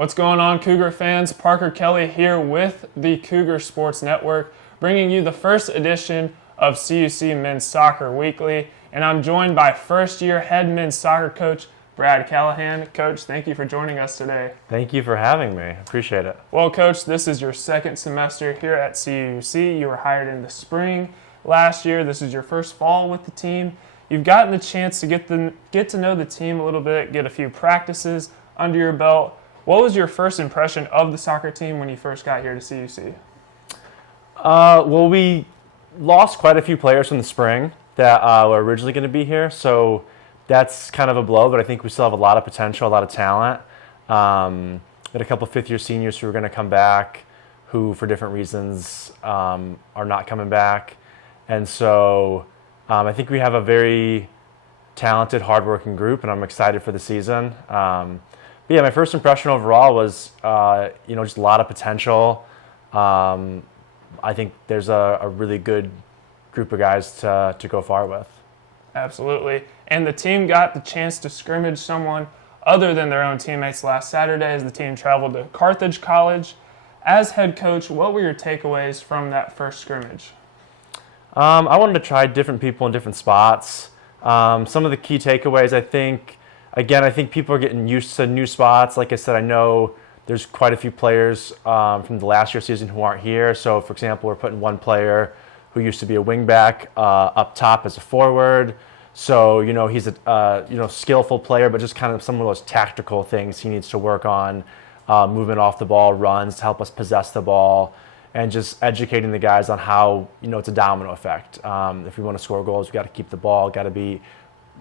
What's going on, Cougar fans? Parker Kelly here with the Cougar Sports Network, bringing you the first edition of CUC Men's Soccer Weekly. And I'm joined by first-year head men's soccer coach, Brad Callahan. Coach, thank you for joining us today. Thank you for having me. Appreciate it. Well, Coach, this is your second semester here at CUC. You were hired in the spring last year. This is your first fall with the team. You've gotten the chance to get to know the team a little bit, get a few practices under your belt. What was your first impression of the soccer team when you first got here to CUC? Well, we lost quite a few players from the spring that were originally going to be here, so that's kind of a blow, but I think we still have a lot of potential, a lot of talent. We had a couple fifth-year seniors who are going to come back who, for different reasons, are not coming back. And so I think we have a very talented, hardworking group, and I'm excited for the season. But yeah, my first impression overall was, just a lot of potential. I think there's a really good group of guys to go far with. Absolutely. And the team got the chance to scrimmage someone other than their own teammates last Saturday as the team traveled to Carthage College. As head coach, what were your takeaways from that first scrimmage? I wanted to try different people in different spots. Some of the key takeaways, I think people are getting used to new spots. Like I said, I know there's quite a few players from the last year's season who aren't here. So, for example, we're putting one player who used to be a wingback up top as a forward. So, he's a skillful player, but just kind of some of those tactical things he needs to work on, movement off the ball, runs to help us possess the ball, and just educating the guys on how, it's a domino effect. If we want to score goals, we got to keep the ball, got to be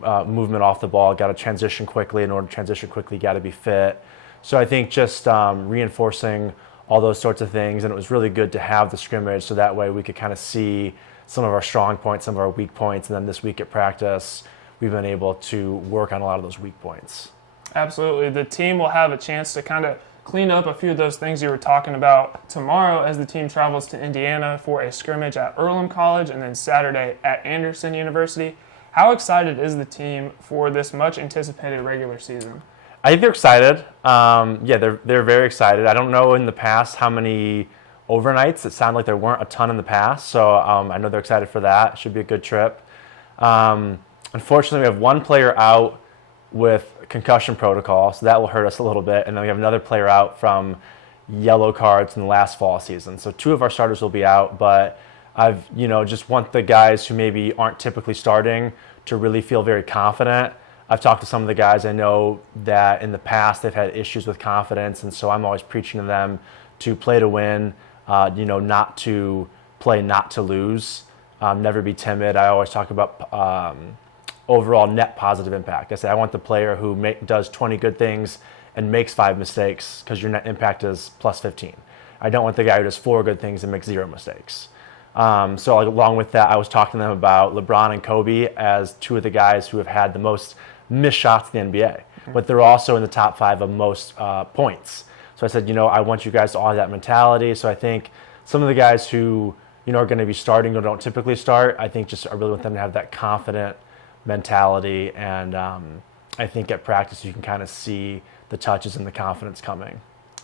movement off the ball, got to transition quickly. In order to transition quickly, got to be fit. So I think just reinforcing all those sorts of things, and it was really good to have the scrimmage so that way we could kind of see some of our strong points, some of our weak points, and then this week at practice, we've been able to work on a lot of those weak points. Absolutely. The team will have a chance to kind of clean up a few of those things you were talking about tomorrow as the team travels to Indiana for a scrimmage at Earlham College and then Saturday at Anderson University. How excited is the team for this much anticipated regular season? I think they're excited. They're very excited. I don't know in the past how many overnights. It sounded like there weren't a ton in the past, so I know they're excited for that. It should be a good trip. Unfortunately, we have one player out with concussion protocol, so that will hurt us a little bit, and then we have another player out from yellow cards in the last fall season. So two of our starters will be out, but I've just want the guys who maybe aren't typically starting to really feel very confident. I've talked to some of the guys I know that in the past they've had issues with confidence, and so I'm always preaching to them to play to win, not to play not to lose, never be timid. I always talk about overall net positive impact. I say I want the player who does 20 good things and makes 5 mistakes because your net impact is plus 15. I don't want the guy who does 4 good things and makes 0 mistakes. So along with that, I was talking to them about LeBron and Kobe as two of the guys who have had the most missed shots in the NBA, but they're also in the top 5 of most points. So I said, I want you guys to all have that mentality. So I think some of the guys who, are going to be starting or don't typically start, I think I really want them to have that confident mentality. And I think at practice you can kind of see the touches and the confidence coming.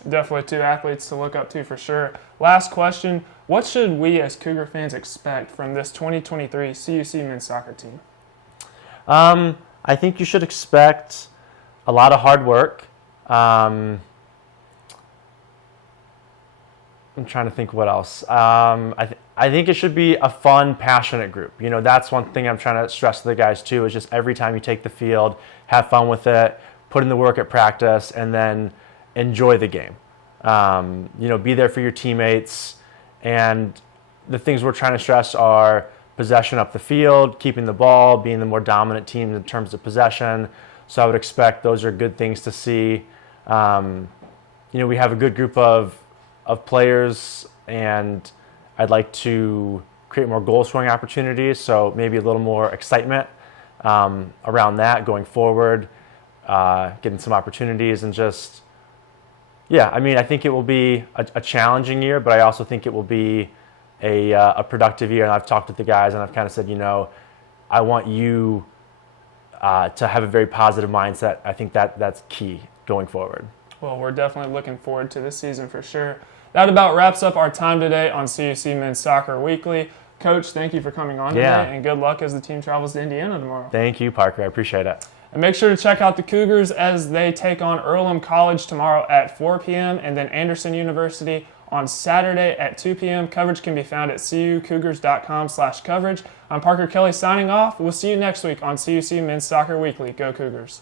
Definitely two athletes to look up to for sure. Last question, what should we as Cougar fans expect from this 2023 CUC men's soccer team? I think you should expect a lot of hard work. I'm trying to think what else. I think it should be a fun, passionate group. That's one thing I'm trying to stress to the guys too, is just every time you take the field, have fun with it, put in the work at practice, and then enjoy the game. Be there for your teammates. And the things we're trying to stress are possession up the field, keeping the ball, being the more dominant team in terms of possession. So I would expect those are good things to see. We have a good group of players, and I'd like to create more goal scoring opportunities. So maybe a little more excitement around that going forward, getting some opportunities and just, I think it will be a challenging year, but I also think it will be a productive year. And I've talked with the guys and I've kind of said, I want you to have a very positive mindset. I think that's key going forward. Well, we're definitely looking forward to this season for sure. That about wraps up our time today on CUC Men's Soccer Weekly. Coach, thank you for coming on Yeah. today, and good luck as the team travels to Indiana tomorrow. Thank you, Parker. I appreciate it. And make sure to check out the Cougars as they take on Earlham College tomorrow at 4 p.m. and then Anderson University on Saturday at 2 p.m. Coverage can be found at cucougars.com/coverage. I'm Parker Kelly signing off. We'll see you next week on CUC Men's Soccer Weekly. Go Cougars.